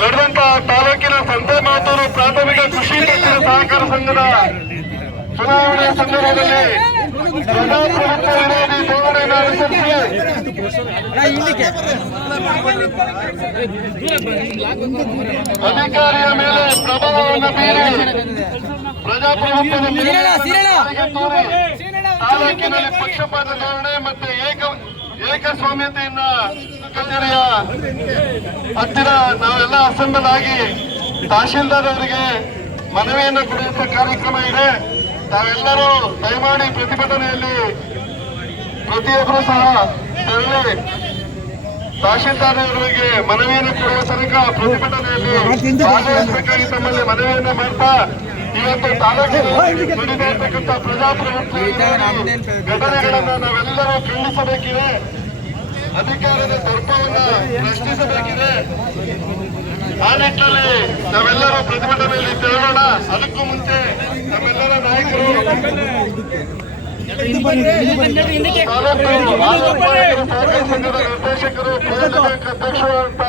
ನಡೆದಂತ ತಾಲೂಕಿನ ಸಂತೆಮಾತೂರು ಪ್ರಾಥಮಿಕ ಕೃಷಿ ಪತ್ತಿನ ಸಹಕಾರ ಸಂಘದ ಚುನಾವಣೆ ಸಂದರ್ಭದಲ್ಲಿ ಪ್ರಜಾಪ್ರಭುತ್ವ ವಿರೋಧಿ ಧೋರಣೆಯನ್ನು ಅನುಸರಿಸಿ ಅಧಿಕಾರಿಯ ಮೇಲೆ ಪ್ರಭಾವವನ್ನು ಬೀರಿ ಪ್ರಜಾಪ್ರಭುತ್ವದ ತಾಲೂಕಿನಲ್ಲಿ ಪಕ್ಷಪಾತ ಧೋರಣೆ ಮತ್ತೆ ಏಕಸ್ವಾಮ್ಯತೆಯನ್ನ ಕಚೇರಿಯ ಹತ್ತಿರ ನಾವೆಲ್ಲ ಅಸೆಂಬಲ್ ಆಗಿ ತಹಶೀಲ್ದಾರ್ ಅವರಿಗೆ ಮನವಿಯನ್ನು ಕೊಡುವಂತ ಕಾರ್ಯಕ್ರಮ ಇದೆ. ತಾವೆಲ್ಲರೂ ದಯಮಾಡಿ ಪ್ರತಿಭಟನೆಯಲ್ಲಿ ಪ್ರತಿಯೊಬ್ಬರು ಸಹ ತೆರಳಿ ತಹಶೀಲ್ದಾರ್ ಅವರಿಗೆ ಮನವಿಯನ್ನು ಕೊಡುವ ತನಕ ಪ್ರತಿಭಟನೆಯಲ್ಲಿ ಭಾಗವಹಿಸಬೇಕಾಗಿ ತಮ್ಮಲ್ಲಿ ಮನವಿಯನ್ನು ಮಾಡ್ತಾ ಇವತ್ತು ತಾಲೂಕಿನಲ್ಲಿ ನಡೆದ ಇರ್ತಕ್ಕಂಥ ಪ್ರಜಾಪ್ರಭುತ್ವ ಘಟನೆಗಳನ್ನು ನಾವೆಲ್ಲರೂ ಖಂಡಿಸಬೇಕಿದೆ. ಅಧಿಕಾರದ ದರ್ಪವನ್ನು ಪ್ರಶ್ನಿಸಬೇಕಿದೆ. ಆ ನಿಟ್ಟಿನಲ್ಲಿ ನಾವೆಲ್ಲರೂ ಪ್ರತಿಭಟನೆಯಲ್ಲಿ ತೆರಳೋಣ. ಅದಕ್ಕೂ ಮುಂಚೆ ನಮ್ಮೆಲ್ಲರ ನಾಯಕರು ಸಹಕಾರ ಸಂಘದ ನಿರ್ದೇಶಕರು ಅಧ್ಯಕ್ಷರು ಅಂತ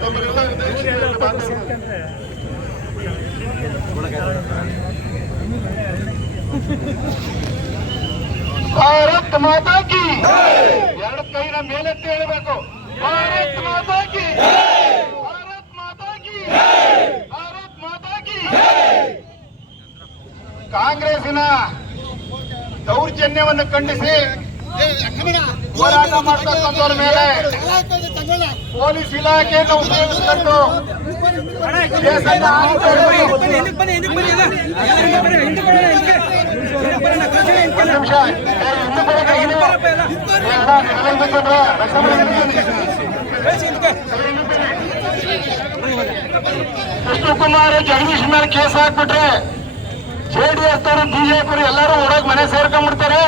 ತಮ್ಮನ್ನೆಲ್ಲ ಉದ್ದೇಶಿಸಿ ಭಾರತ್ ಮಾತಾ ಕಿ ಎರಡು ಕೈನ ಮೇಲೆತ್ತಿ ಹೇಳಬೇಕು. ಭಾರತ್ ಮಾತಾ ಕಿ, ಭಾರತ್ ಮಾತಾ ಕಿ, ಭಾರತ್ ಮಾತಾ ಕಿ. ಕಾಂಗ್ರೆಸ್ಸಿನ ದೌರ್ಜನ್ಯವನ್ನು ಖಂಡಿಸಿ ಹೋರಾಟ ಮಾಡತಕ್ಕಂಥವ್ರ ಮೇಲೆ ಪೊಲೀಸ್ ಇಲಾಖೆಯನ್ನು ಉಪಯೋಗಿಸಿಕೊಂಡು ಕೇಸನ್ನು ಕೃಷ್ಣಕುಮಾರ್ ಜಗದೀಶ್ ಮೇಲೆ ಕೇಸ್ ಹಾಕ್ಬಿಟ್ರೆ ಜೆಡಿಎಸ್ ಅವರು ಬಿಜೆಪಿ ಎಲ್ಲರೂ ಹೊರಗೆ ಮನೆ ಸೇರ್ಕೊಂಡ್ಬಿಡ್ತಾರೆ.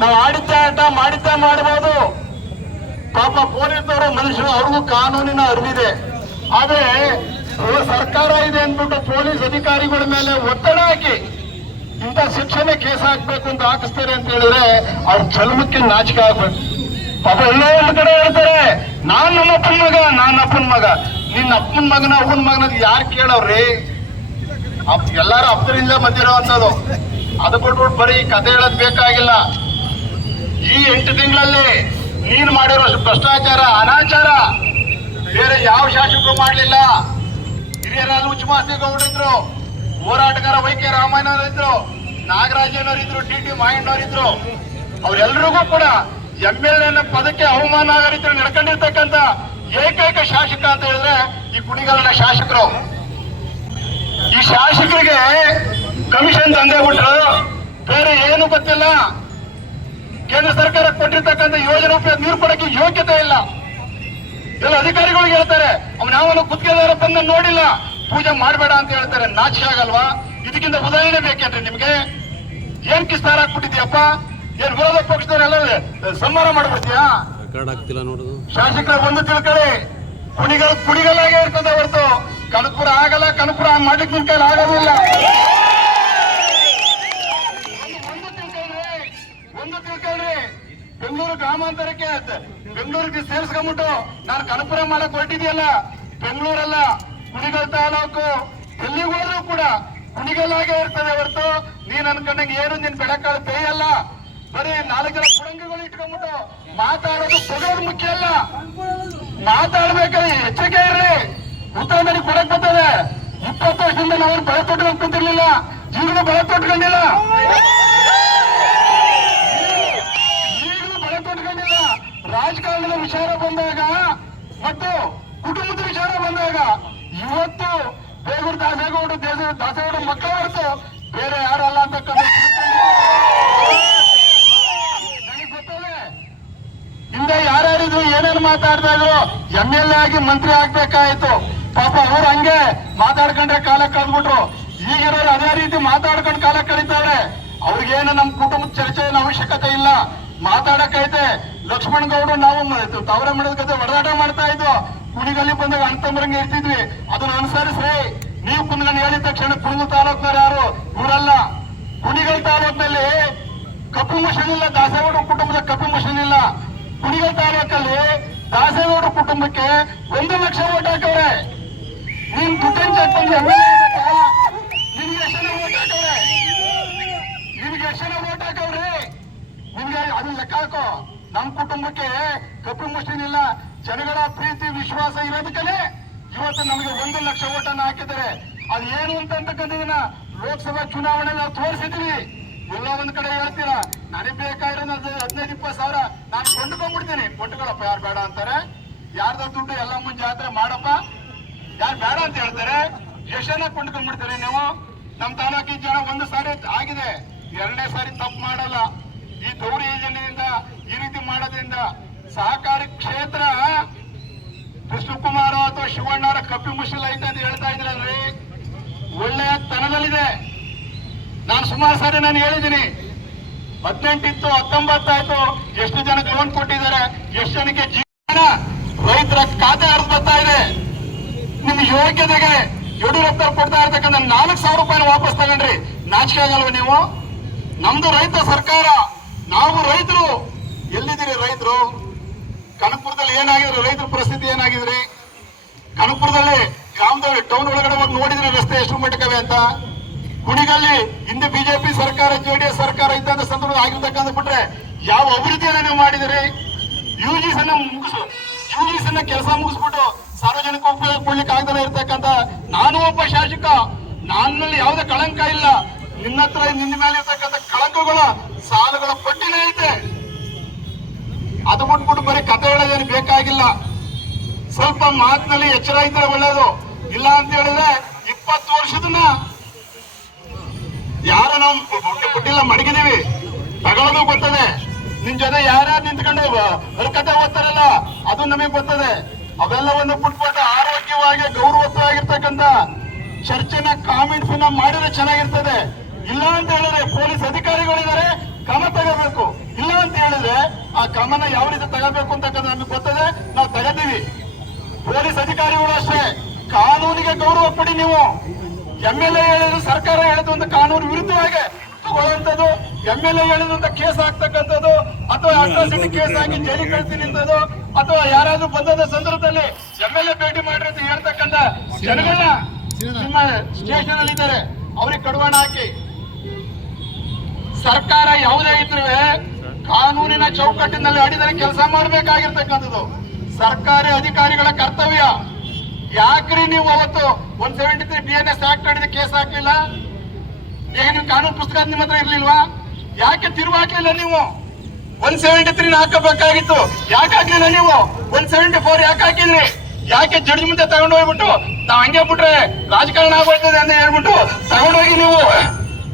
ನಾವು ಆಡಿದ್ದ ಆಟ ಮಾಡಿದ್ದ ಮಾಡಬಹುದು. ಪಾಪ ಪೊಲೀಸರು ಮನುಷ್ಯರು, ಅವ್ರಿಗೂ ಕಾನೂನಿನ ಅರಿವಿದೆ. ಆದ್ರೆ ಸರ್ಕಾರ ಇದೆ ಅಂದ್ಬಿಟ್ಟು ಪೊಲೀಸ್ ಅಧಿಕಾರಿಗಳ ಮೇಲೆ ಒತ್ತಡ ಹಾಕಿ ಇಂಥ ಶಿಕ್ಷಣ ಕೇಸ್ ಹಾಕ್ಬೇಕು ಅಂತ ಹಾಕಿಸ್ತಾರೆ ಅಂತ ಹೇಳಿದ್ರೆ ಅವ್ರ ಜನ್ಮಕ್ಕೆ ನಾಚಿಕೆ ಆಗ್ಬೇಕು. ಪಾಪ ಎಲ್ಲೋ ಒಂದು ಕಡೆ ಹೇಳ್ತಾರೆ, ನಾನ್ ನಮ್ಮಪ್ಪನ ಮಗ, ನಾನ್ ಅಪ್ಪನ ಮಗ. ನಿನ್ನ ಅಪ್ಪನ ಮಗನ ಅವನ ಮಗನದ್ ಯಾರು ಕೇಳವ್ರಿ? ಎಲ್ಲಾರು ಅಪ್ಪರಿಂದ ಬಂದಿರೋ ಅಂತದ್ದು. ಅದು ಕೊಟ್ಬಿಟ್ಟು ಬರೀ ಕತೆ ಹೇಳೋದ್ ಬೇಕಾಗಿಲ್ಲ. ಈ 8 ತಿಂಗಳಲ್ಲಿ ನೀನು ಮಾಡಿರೋ ಭ್ರಷ್ಟಾಚಾರ, ಅನಾಚಾರ ಬೇರೆ ಯಾವ ಶಾಸಕರು ಮಾಡಲಿಲ್ಲ. ಹಿರಿಯರಾದ ಹುಚ್ಚಮಾಸ್ತಿಗೌಡರಿದ್ರು, ಹೋರಾಟಗಾರ ವೈ.ಕೆ. ರಾಮಯ್ಯನವರಿದ್ರು, ನಾಗರಾಜನವರಿದ್ರು, ಟಿ.ಟಿ. ಮಾಯಣ್ಣವರಿದ್ರು. ಅವರೆಲ್ಲರಿಗೂ ಕೂಡ MLA ಪದಕ್ಕೆ ಅವಮಾನ ಆಗೋ ರೀತಿ ನಡ್ಕೊಂಡಿರ್ತಕ್ಕಂಥ ಏಕೈಕ ಶಾಸಕ ಅಂತ ಹೇಳಿದ್ರೆ ಈ ಕುಣಿಗಲ್ನ ಶಾಸಕರು. ಈ ಶಾಸಕರಿಗೆ ಕಮಿಷನ್ ತಂದೆ ಬಿಟ್ರು, ಬೇರೆ ಏನು ಗೊತ್ತಿಲ್ಲ. ಕೇಂದ್ರ ಸರ್ಕಾರ ಕೊಟ್ಟಿರ್ತಕ್ಕಂಥ ಯೋಜನೆ ಉಪಯೋಗ ನೀರು ಕೊಡಕ್ಕೆ ಯೋಗ್ಯತೆ ಇಲ್ಲ. ಎಲ್ಲ ಅಧಿಕಾರಿಗಳಿಗೆ ಹೇಳ್ತಾರೆ, ಅವನ ಯಾವನು ಗುತ್ತಿಗೆದಾರ ಬಂದ ನೋಡಿಲ್ಲ, ಪೂಜೆ ಮಾಡಬೇಡ ಅಂತ ಹೇಳ್ತಾರೆ. ನಾಚಿಕೆ ಆಗಲ್ವಾ? ಇದಕ್ಕಿಂತ ಉದಾಹರಣೆ ಬೇಕೇನ್ರಿ ನಿಮ್ಗೆ? ಏನ್ ಕಿಸ್ತಾರ ಹಾಕ್ಬಿಟ್ಟಿದ್ಯಪ್ಪ? ಏನ್ ವಿರೋಧ ಪಕ್ಷದವರೆಲ್ಲ ಸಂಹಾರ ಮಾಡ್ಬಿಡ್ತೀಯಾ? ಶಾಸಕರ ಒಂದು ತಿಳ್ಕೊಳ್ಳಿ, ಕುಣಿಗಲ್ಲಾಗೆ ಇರ್ತದೆ ಹೊರತು ಕನಕಪುರ ಆಗಲ್ಲ. ಕನಕಪುರ ಮಾಡ್ಲಿಕ್ಕೆ ನಿಮ್ ಕೈಲಿ ಆಗೋದಿಲ್ಲ. ಒಂದು ತಿಳ್ಕೊಳ್ರಿ, ಬೆಂಗಳೂರು ಗ್ರಾಮಾಂತರಕ್ಕೆ ಬೆಂಗಳೂರಿಗೆ ಸೇರಿಸ್ಕೊಂಡ್ಬಿಟ್ಟು ನಾನು ಕನಕಪುರ ಮಾಡಕ್ ಹೊರಟಿದೆಯಲ್ಲ, ಬೆಂಗಳೂರಲ್ಲ ಕುಣಿಗಲ್ ತಾಲೂಕು ಎಲ್ಲಿಗೆ ಹೋದ್ರೂ ಕೂಡ ಕುಣಿಗಲ್ಲಾಗೆ ಇರ್ತದೆ ಹೊರತು ನೀನ್ ಅನ್ಕೊಂಡಂಗೆ ಏನು ನಿನ್ ಬೆಳಕಾಳು ಬೇಯಲ್ಲ. ಬರೀ 4 ಜನ ಕುಡಂಗಿಗಳು ಇಟ್ಕೊಂಡ್ಬಿಟ್ಟು ಮಾತಾಡೋದು ಕೊಡೋದು ಮುಖ್ಯ ಅಲ್ಲ. ಮಾತಾಡ್ಬೇಕಾದ್ರೆ ಎಚ್ಚರಿಕೆ ಇರ್ರಿ. ಉತ್ತರ ನನಗೆ ಕೊಡಕ್ ಬರ್ತದೆ. 20 ವರ್ಷದಿಂದ ನಾವು ಬೆಳೆ ತೊಟ್ಕೊಂಡು ಕುಂತಿರ್ಲಿಲ್ಲ, ಈಗಲೂ ಬೆಳೆ ತೊಟ್ಕೊಂಡಿಲ್ಲ, ಈಗಲೂ ಬೆಳೆ ತೊಟ್ಕೊಂಡಿಲ್ಲ. ರಾಜಕಾರಣದ ವಿಚಾರ ಬಂದಾಗ ಮತ್ತು ಕುಟುಂಬದ ವಿಚಾರ ಬಂದಾಗ ಇವತ್ತು ಬೇಗೂರು ದಾಸೇಗೌಡ ದಾಸೇಗೌಡ ಮಕ್ಕಳ ಹೊರತು ಬೇರೆ ಯಾರಲ್ಲ ಅಂತಕ್ಕಂಥ ನನಗೆ ಗೊತ್ತದೆ. ಹಿಂದೆ ಯಾರ್ಯಾರಿದ್ರು ಏನೇನು ಮಾತಾಡ್ತಾ ಇದ್ರು, MLA ಆಗಿ ಮಂತ್ರಿ ಆಗ್ಬೇಕಾಯ್ತು. ಪಾಪ ಅವ್ರು ಹಂಗೆ ಮಾತಾಡ್ಕೊಂಡ್ರೆ ಕಾಲ ಕಳೆದ್ಬಿಟ್ರು. ಈಗಿರೋರು ಅದೇ ರೀತಿ ಮಾತಾಡ್ಕೊಂಡು ಕಾಲ ಕಳೀತಾವ್ರೆ. ಅವ್ರಿಗೇನು ನಮ್ಮ ಕುಟುಂಬದ ಚರ್ಚೆಯ ಅವಶ್ಯಕತೆ ಇಲ್ಲ. ಮಾತಾಡಕ್ಕೈತೆ ಲಕ್ಷ್ಮಣ ಗೌಡ ನಾವು ತವರ ಮಾಡೋದ್ ಕತೆ ಹೊಡೆದಾಟ ಮಾಡ್ತಾ ಇದ್ವು. ಕುಣಿಗಲ್ಲಿ ಬಂದಾಗ ಅಣ್ತಂಬರಂಗೆ ಇರ್ತಿದ್ವಿ. ಅದನ್ನ ಅನುಸರಿಸ್ರಿ. ನೀವು ಕುಂದ್ಗಂಡು ಹೇಳಿದ ತಕ್ಷಣ ಕುಣಿಗಲ್ ತಾಲೂಕ್ನವ್ರು ಯಾರು ಇವರಲ್ಲ. ಕುಣಿಗಲ್ ತಾಲೂಕಿನಲ್ಲಿ ಕಪ್ಪು ಮಿಷನ್ ಇಲ್ಲ. ದಾಸೇಗೌಡ ಕುಟುಂಬದ ಕಪ್ಪು ಮಿಷನ್ ಇಲ್ಲ. ಕುಣಿಗಲ್ ತಾಲೂಕಲ್ಲಿ ದಾಸೇಗೌಡ ಕುಟುಂಬಕ್ಕೆ 1 ಲಕ್ಷ ಓಟ್ ಹಾಕವ್ರೆ. ನೀನ್ ದುಡ್ಡನ್ ಚೆಕ್ ಬಂದು ನಿಮ್ಗೆ ಎಷ್ಟು ಜನ ಓಟ್ ಹಾಕವ್ರೆ? ನಿಮ್ಗೆ ಎಷ್ಟು ಜನ ಓಟ್ ಹಾಕವ್ರಿ? ನಿಮ್ಗೆ ಅದನ್ನ ಲೆಕ್ಕ ಹಾಕೋ. ನಮ್ ಕುಟುಂಬಕ್ಕೆ ಕಪ್ಪು ಮಿಷನ್ ಇಲ್ಲ. ಜನಗಳ ಪ್ರೀತಿ ವಿಶ್ವಾಸ ಇರೋದಕ್ಕೆ ಇವತ್ತು ನಮಗೆ 1 ಲಕ್ಷ ಓಟನ್ನು ಹಾಕಿದ್ದಾರೆ. ಅದು ಏನು ಅಂತಕ್ಕಂಥದನ್ನ ಲೋಕಸಭಾ ಚುನಾವಣೆ ನಾವು ತೋರಿಸಿದ್ವಿ. ಎಲ್ಲ ಒಂದ್ ಕಡೆ ಹೇಳ್ತೀರಾ ನನಗೆ ಬೇಕಾಗಿರೋ 15-20 ಸಾವಿರ ನಾನು ಕೊಂಡ್ಕೊಂಡ್ಬಿಡ್ತೀನಿ. ಕೊಂಡ್ಕೊಳಪ್ಪ, ಯಾರು ಬೇಡ ಅಂತಾರೆ? ಯಾರ್ದ ದುಡ್ಡು ಎಲ್ಲ ಮುಂಜೆ ಜಾತ್ರೆ ಮಾಡಪ್ಪ, ಯಾರು ಬೇಡ ಅಂತ ಹೇಳ್ತಾರೆ? ಎಷ್ಟು ಜನ ಕೊಂಡ್ಕೊಂಡ್ಬಿಡ್ತಾರೆ ನೀವು? ನಮ್ ತಾಲೂಕಿನ ಜನ 1 ಸಾರಿ ಆಗಿದೆ, 2ನೇ ಸಾರಿ ತಪ್ಪು ಮಾಡಲ್ಲ. ಈ ಗೌರಿ ಯೋಜನೆಯಿಂದ ಈ ರೀತಿ ಮಾಡೋದ್ರಿಂದ ಸಹಕಾರಿ ಕ್ಷೇತ್ರ ಕೃಷ್ಣಕುಮಾರ ಅಥವಾ ಶಿವಣ್ಣವರ ಕಪ್ಪಿ ಮುಷಿಲ್ ಐತೆ ಅಂತ ಹೇಳ್ತಾ ಇದ್ರಲ್ರಿ, ಒಳ್ಳೆಯ ತನದಲ್ಲಿದೆ. ನಾನು ಸುಮಾರು ಸಾರಿ ನಾನು ಹೇಳಿದ್ದೀನಿ. 18 ಇತ್ತು, 19 ಆಯ್ತು. ಎಷ್ಟು ಜನಕ್ಕೆ ಲೋನ್ ಕೊಟ್ಟಿದ್ದಾರೆ, ಎಷ್ಟು ಜನಕ್ಕೆ ಜೀವನ ರೈತರ ಖಾತೆ ಹರಿದು ಬರ್ತಾ ಇದೆ. ನಿಮ್ ಯೋಗ್ಯತೆಗೆ ಯಡಿಯೂರಪ್ಪ ಕೊಡ್ತಾ ಇರ್ತಕ್ಕಂಥ 4,000 ರೂಪಾಯಿನ ವಾಪಸ್ ತಗೊಂಡ್ರಿ. ನಾಚಿಕೆ ಆಗಲ್ವ ನೀವು? ನಮ್ದು ರೈತ ಸರ್ಕಾರ, ನಾವು ರೈತರು. ಎಲ್ಲಿದ್ದೀರಿ ರೈತರು? ಕನಕಪುರದಲ್ಲಿ ಏನಾಗಿದ್ರಿ? ರೈತರ ಪರಿಸ್ಥಿತಿ ಏನಾಗಿದ್ರಿ? ಕನಕಪುರದಲ್ಲಿ ಗ್ರಾಮದಲ್ಲಿ ಟೌನ್ ಒಳಗಡೆ ಹೋಗಿ ನೋಡಿದ್ರೆ ರಸ್ತೆ ಎಷ್ಟು ಮಟ್ಟಕವೆ ಅಂತ. ಕುಣಿಗಲ್ಲಿ ಹಿಂದೆ ಬಿಜೆಪಿ ಸರ್ಕಾರ JDS ಸರ್ಕಾರ ಇದ್ದಂತ ಸಂದರ್ಭ ಆಗಿರ್ತಕ್ಕಂಥ ಬಿಟ್ರೆ ಯಾವ ಅಭಿವೃದ್ಧಿಯನ್ನ ನೀವು ಮಾಡಿದಿರಿ? ಯುಜಿಸಿನ ಕೆಲಸ ಮುಗಿಸ್ಬಿಟ್ಟು ಸಾರ್ವಜನಿಕ ಉಪಯೋಗ ಕೊಡ್ಲಿಕ್ಕೆ ಆಗದಲ್ಲ ಇರ್ತಕ್ಕಂಥ ನಾನು ಒಬ್ಬ ಶಾಸಕ. ನನ್ನಲ್ಲಿ ಯಾವುದೇ ಕಳಂಕ ಇಲ್ಲ. ನಿನ್ನ ಹತ್ರ ನಿನ್ನ ಮೇಲೆ ಇರ್ತಕ್ಕಂಥ ಕಳಂಕಗಳ ಸಾಲುಗಳ ಪಟ್ಟಿನೇ ಐತೆ. ಅದು ಬಿಟ್ಬಿಟ್ಟು ಬರೀ ಕತೆ ಹೇಳೋದೇನು ಬೇಕಾಗಿಲ್ಲ. ಸ್ವಲ್ಪ ಮಾತಿನಲ್ಲಿ ಎಚ್ಚರ ಇದ್ರೆ ಒಳ್ಳೇದು. ಇಲ್ಲ ಅಂತ ಹೇಳಿದ್ರೆ 20 ವರ್ಷದನ್ನ ಯಾರ ನಾವು ಕೊಟ್ಟಿಲ್ಲ ಮಡಗಿದೀವಿ, ತಗೊಳ್ಳೋದು ಗೊತ್ತದೆ. ನಿನ್ ಜೊತೆ ಯಾರ್ಯಾರು ನಿಂತ್ಕೊಂಡು ಹರಕತೆ ಓದ್ತಾರಲ್ಲ ಅದು ನಮಗೆ ಗೊತ್ತದೆ. ಅವೆಲ್ಲವನ್ನು ಬಿಟ್ಬಿಟ್ಟು ಆರೋಗ್ಯವಾಗಿ ಗೌರವವಾಗಿರ್ತಕ್ಕಂಥ ಚರ್ಚೆನ ಕಾಮೆಂಟ್ಸ್ ಮಾಡಿದ್ರೆ ಚೆನ್ನಾಗಿರ್ತದೆ. ಇಲ್ಲ ಅಂತ ಹೇಳಿದ್ರೆ ಪೊಲೀಸ್ ಅಧಿಕಾರಿಗಳಿದ್ದಾರೆ, ಕ್ರಮ ತಗೋಬೇಕು. ಇಲ್ಲ ಅಂತ ಹೇಳಿದ್ರೆ ಆ ಕ್ರಮನ ಯಾವ ರೀತಿ ತಗೋಬೇಕು ಅಂತಕ್ಕಂಥ ನಮಗೆ ಗೊತ್ತದೆ, ನಾವು ತಗೋತೀವಿ. ಪೊಲೀಸ್ ಅಧಿಕಾರಿಗಳು ಅಷ್ಟೇ, ಕಾನೂನಿಗೆ ಗೌರವ ಕೊಡಿ. ನೀವು MLA ಹೇಳಿದ್ರು, ಸರ್ಕಾರ ಹೇಳಿದ್ರು ಅಂತ ಕಾನೂನು ವಿರುದ್ಧವಾಗಿ ತಗೊಳ್ಳುವಂಥದ್ದು, MLA ಹೇಳಿದಂತ ಕೇಸ್ ಹಾಕ್ತಕ್ಕಂಥದ್ದು, ಅಥವಾ ಅಟ್ರಾಸಿಟಿ ಕೇಸ್ ಹಾಕಿ ಜೈಲಿಗೆ ಕಳಿಸ್ತೀನಿ ಅಂತದ್ದು, ಅಥವಾ ಯಾರಾದ್ರೂ ಬಂದ ಸಂದರ್ಭದಲ್ಲಿ MLA ಭೇಟಿ ಮಾಡ್ರಿ ಅಂತ ಹೇಳ್ತಕ್ಕಂಥ ಜನಗಳನ್ನ ನಿಮ್ಮ ಸ್ಟೇಷನ್ ಅಲ್ಲಿ ಇದ್ದಾರೆ, ಅವ್ರಿಗೆ ಕಡಿವಾಣ ಹಾಕಿ. ಸರ್ಕಾರ ಯಾವುದೇ ಇದ್ರೂ ಕಾನೂನಿನ ಚೌಕಟ್ಟಿನಲ್ಲಿ ಅಡಿದಲ್ಲಿ ಕೆಲಸ ಮಾಡಬೇಕಾಗಿರ್ತಕ್ಕಂಥದ್ದು ಸರ್ಕಾರಿ ಅಧಿಕಾರಿಗಳ ಕರ್ತವ್ಯ. ಯಾಕ್ರಿ ನೀವು ಅವತ್ತು 173 BNS ಆಕ್ಟ್ ಅಡಿದ ಕೇಸ್ ಹಾಕ್ಲಿಲ್ಲ? ಈಗ ನೀವು ಕಾನೂನು ಪುಸ್ತಕ ನಿಮ್ಮ ಹತ್ರ ಇರ್ಲಿಲ್ವಾ? ಯಾಕೆ ತಿರುವು ಹಾಕ್ಲಿಲ್ಲ ನೀವು? 173 ಹಾಕಬೇಕಾಗಿತ್ತು, ಯಾಕೆ ಹಾಕ್ಲಿಲ್ಲ ನೀವು? 174 ಯಾಕೆ ಹಾಕಿದ್ರಿ? ಯಾಕೆ ಜಡ್ಜ್ ಮುಂದೆ ತಗೊಂಡು ಹೋಗ್ಬಿಟ್ಟು ನಾವ್ ಹಂಗೆ ಬಿಟ್ರೆ ರಾಜಕಾರಣ ಆಗೋಯ್ತದೆ ಅಂತ ಹೇಳ್ಬಿಟ್ಟು ತಗೊಂಡೋಗಿ ನೀವು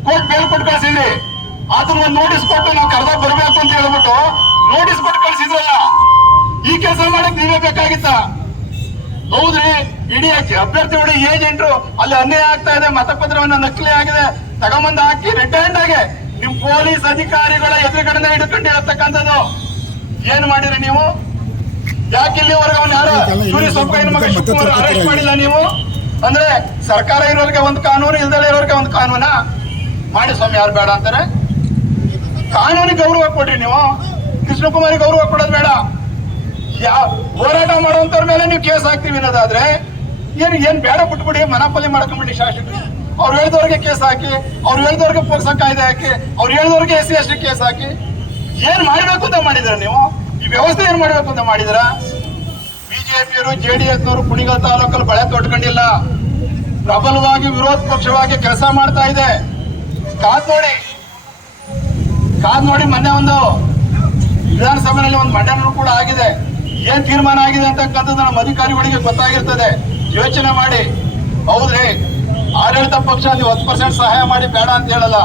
ಕೋರ್ಟ್ ಬೇಲ್ ಕೊಟ್ಟು ಕಳ್ಸಿದ್ರಿ. ಅದನ್ನ ಒಂದು ನೋಟಿಸ್ ಕೊಟ್ಟು ನಾವು ಕರೆದ ಬರ್ಬೇಕು ಅಂತ ಹೇಳ್ಬಿಟ್ಟು ನೋಟಿಸ್ ಕೊಟ್ಟು ಕಳ್ಸಿದ್ರಲ್ಲ. ಈ ಕೆಲಸ ಮಾಡಕ್ ನೀವೇ ಬೇಕಾಗಿತ್ತ? ಹೌದ್ರಿ, ಇಡೀ ಅಭ್ಯರ್ಥಿಗಳು ಏಜೆಂಟ್ರು ಅಲ್ಲಿ ಅನ್ಯಾಯ ಆಗ್ತಾ ಇದೆ, ಮತಪತ್ರವನ್ನ ನಕಲಿ ಆಗಿದೆ, ತಗೊಂಬಂದು ಹಾಕಿ ರೆಡ್ ಹ್ಯಾಂಡ್ ಆಗಿ ನಿಮ್ ಪೊಲೀಸ್ ಅಧಿಕಾರಿಗಳ ಎದುರುಗಡೆ ಹಿಡ್ಕೊಂಡಿರತಕ್ಕಂಥದ್ದು ಏನ್ ಮಾಡಿರಿ ನೀವು? ಯಾಕೆ ಇಲ್ಲಿವರೆಗೆ ಅವನು ಯಾರು ಅರೆಸ್ಟ್ ಮಾಡಿಲ್ಲ ನೀವು? ಅಂದ್ರೆ ಸರ್ಕಾರ ಇರೋರಿಗೆ ಒಂದು ಕಾನೂನು, ಇಲ್ದಲೇ ಇರೋರಿಗೆ ಒಂದು ಕಾನೂನ ಮಾಡಿ ಸ್ವಾಮಿ. ಯಾರು ಬೇಡ ಅಂತಾರೆ? ಕಾನೂನಿಗೆ ಗೌರವ ಕೊಡ್ರಿ ನೀವು. ಕೃಷ್ಣಕುಮಾರಿಗೆ ಗೌರವ ಕೊಡೋದು ಬೇಡ. ಹೋರಾಟ ಮಾಡುವಂತವ್ರ ಮೇಲೆ ನೀವು ಕೇಸ್ ಹಾಕ್ತೀವಿ ಅನ್ನೋದಾದ್ರೆ ಏನ್ ಬೇಡ, ಬಿಟ್ಬಿಡಿ, ಮನಪಲ್ಲಿ ಮಾಡ್ಕೊಂಡ್ಬಿಡಿ ಶಾಸಕರು. ಅವ್ರು ಹೇಳಿದವ್ರಿಗೆ ಕೇಸ್ ಹಾಕಿ, ಅವ್ರು ಹೇಳಿದವ್ರಿಗೆ ಪೋಕ್ಸೋ ಕಾಯ್ದೆ ಹಾಕಿ, ಅವ್ರು ಹೇಳಿದವ್ರಿಗೆ SC/ST ಕೇಸ್ ಹಾಕಿ. ಏನ್ ಮಾಡ್ಬೇಕು ಅಂತ ಮಾಡಿದ್ರ ನೀವು? ಈ ವ್ಯವಸ್ಥೆ ಏನ್ ಮಾಡ್ಬೇಕು ಅಂತ ಮಾಡಿದ್ರ? ಬಿಜೆಪಿಯವರು JDSನವರು ಕುಣಿಗಲ್ ತಾಲೂಕಲ್ಲಿ ಬಳೆ ತೊಟ್ಕೊಂಡಿಲ್ಲ, ಪ್ರಬಲವಾಗಿ ವಿರೋಧ ಪಕ್ಷವಾಗಿ ಕೆಲಸ ಮಾಡ್ತಾ ಇದೆ. ಕಾದ್ ನೋಡಿ. ಮೊನ್ನೆ ಒಂದು ವಿಧಾನಸಭೆಯಲ್ಲಿ ಒಂದು ಮಂಡನೆ ಕೂಡ ಆಗಿದೆ. ಏನ್ ತೀರ್ಮಾನ ಆಗಿದೆ ಅಂತಕ್ಕಂಥದ್ದು ನಮ್ಮ ಅಧಿಕಾರಿಗಳಿಗೆ ಗೊತ್ತಾಗಿರ್ತದೆ. ಯೋಚನೆ ಮಾಡಿ. ಹೌದ್ರಿ, ಆಡಳಿತ ಪಕ್ಷ ನೀವು 10% ಸಹಾಯ ಮಾಡಿ ಬೇಡ ಅಂತ ಹೇಳಲ್ಲ.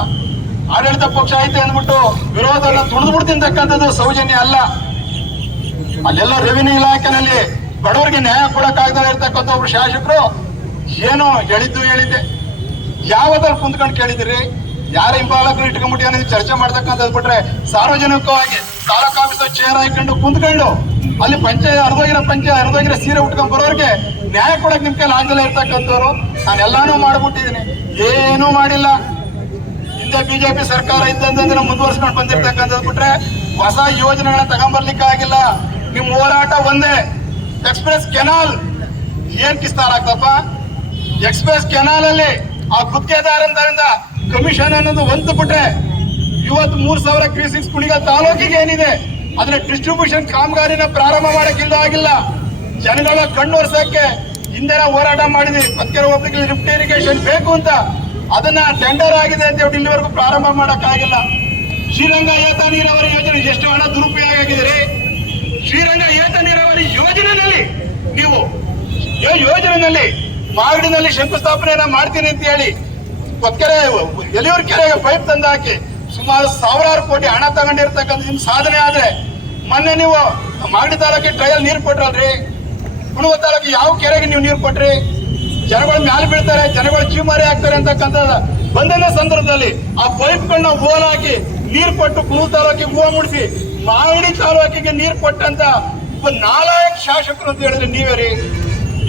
ಆಡಳಿತ ಪಕ್ಷ ಐತೆ ಅಂದ್ಬಿಟ್ಟು ವಿರೋಧನ ತುಳಿದ್ಬಿಡ್ತಿರ್ತಕ್ಕಂಥದ್ದು ಸೌಜನ್ಯ ಅಲ್ಲ. ಅಲ್ಲೆಲ್ಲ ರೆವಿನ್ಯೂ ಇಲಾಖೆನಲ್ಲಿ ಬಡವರಿಗೆ ನ್ಯಾಯ ಕೊಡಕ್ಕಾಗದೇ ಇರ್ತಕ್ಕಂಥ ಒಬ್ರು ಶಾಸಕರು ಏನೋ ಹೇಳಿದ್ದೆ ಯಾವದಲ್ಲಿ ಕುಂತ್ಕೊಂಡು ಕೇಳಿದಿರಿ? ಯಾರ ಹಿಂಪಾಲಕರು ಇಟ್ಕೊಂಡ್ಬಿಟ್ಟು ಏನಿದೆ ಚರ್ಚೆ ಮಾಡ್ತಕ್ಕಂಥದ್ದು ಬಿಟ್ರೆ ಸಾರ್ವಜನಿಕವಾಗಿ ತಾಲೂಕು ಆಫೀಸ್ ಚೇರ್ ಹಾಕೊಂಡು ಕುಂತ್ಕೊಂಡು ಅಲ್ಲಿ ಹರಿದೋಗಿರೋ ಸೀರೆ ಉಟ್ಕೊಂಡ್ ಬರೋರಿಗೆ ನ್ಯಾಯ ಕೊಡಕ್ ನಿಮ್ ಕೈಲಿ ಆಗಲೇ ಇರ್ತಕ್ಕಂಥವ್ರು. ನಾನು ಎಲ್ಲಾನು ಮಾಡ್ಬಿಟ್ಟಿದ್ದೀನಿ, ಏನೂ ಮಾಡಿಲ್ಲ. ಹಿಂದೆ ಬಿಜೆಪಿ ಸರ್ಕಾರ ಇದ್ದಂದ್ರೆ ಮುಂದುವರ್ಸ್ಕೊಂಡು ಬಂದಿರ್ತಕ್ಕಂಥದ್ದು ಬಿಟ್ರೆ ಹೊಸ ಯೋಜನೆಗಳನ್ನ ತಗೊಂಡ್ಬರ್ಲಿಕ್ಕೆ ಆಗಿಲ್ಲ. ನಿಮ್ ಹೋರಾಟ ಒಂದೇ, ಎಕ್ಸ್ಪ್ರೆಸ್ ಕೆನಾಲ್ ಏನ್ ಕಿಸ್ತಾರ ಆಗ್ತಪ್ಪ. ಎಕ್ಸ್ಪ್ರೆಸ್ ಕೆನಾಲ್ ಅಲ್ಲಿ ಆ ಗುತ್ತಿಗೆದಾರರಿಂದ ಕಮಿಷನ್ ಅನ್ನೋದು ಒಂದು ಬಿಟ್ರೆ ಇವತ್ತು 3,000 ಕ್ಯೂಸೆಕ್ಸ್ ಕುಣಿಗಲ್ ತಾಲೂಕಿಗೆ ಏನಿದೆ ಅದನ್ನ ಡಿಸ್ಟ್ರಿಬ್ಯೂಷನ್ ಕಾಮಗಾರಿನ ಪ್ರಾರಂಭ ಮಾಡಕ್ಕಿಲ್ಲ ಆಗಿಲ್ಲ. ಜನಗಳ ಕಣ್ಣು ಒರೆಸಕ್ಕೆ ಹಿಂದೆ ಹೋರಾಟ ಮಾಡಿದ್ವಿ, ಪತ್ಕೆರೆ ಒಬ್ಬರಿಗೆ ಲಿಫ್ಟ್ ಇರಿಗೇಷನ್ ಬೇಕು ಅಂತ, ಅದನ್ನ ಟೆಂಡರ್ ಆಗಿದೆ ಅಂತ ಹೇಳಿ ಇಲ್ಲಿವರೆಗೂ ಪ್ರಾರಂಭ ಮಾಡಕ್ ಆಗಿಲ್ಲ. ಶ್ರೀರಂಗ ಏತ ನೀರಾವರಿ ಯೋಜನೆ ಎಷ್ಟು ಹಣ ದುರುಪಯೋಗ ಆಗಿದೆ. ಶ್ರೀರಂಗ ಏತ ನೀರಾವರಿ ಯೋಜನೆಯಲ್ಲಿ ನೀವು ಯೋಜನೆಯಲ್ಲಿ ಮಾಗಡಿನಲ್ಲಿ ಶಂಕುಸ್ಥಾಪನೆಯನ್ನ ಮಾಡ್ತೀನಿ ಅಂತ ಹೇಳಿ ಪತ್ಕೆರೆ ಎಲಿಯೂರ್ ಕೆರೆಗೆ ಪೈಪ್ ತಂದು ಹಾಕಿ ಸುಮಾರು ಸಾವಿರಾರು ಕೋಟಿ ಹಣ ತಗೊಂಡಿರ್ತಕ್ಕಂಥ ನಿಮ್ ಸಾಧನೆ ಆದ್ರೆ, ಮೊನ್ನೆ ನೀವು ಮಾಗಡಿ ತಾಲೂಕಿಗೆ ಟ್ರಯಲ್ ನೀರು ಕೊಟ್ರಲ್ರಿ, ಕುಣುವ ತಾಲೂಕು ಯಾವ ಕೆರೆಗೆ ನೀವು ನೀರು ಕೊಟ್ರಿ? ಜನಗಳು ಮ್ಯಾಲೆ ಬೀಳ್ತಾರೆ, ಜನಗಳು ಚೀಮಾರಿ ಆಗ್ತಾರೆ ಅಂತಕ್ಕಂಥದ್ದು ಬಂದ ಸಂದರ್ಭದಲ್ಲಿ ಆ ಪೈಪ್ಗಳನ್ನ ಹೋಲ್ ಹಾಕಿ ನೀರು ಕೊಟ್ಟು ಕುಣುವ ತಾಲೂಕಿಗೆ ಹೂವು ಮುಡಿಸಿ ಮಾಗಡಿ ತಾಲೂಕಿಗೆ ನೀರು ಕೊಟ್ಟಂತ ನಾಲಾಯಕ್ ಶಾಸಕರು ಅಂತ ಹೇಳಿದ್ರೆ ನೀವೇ ರೀ.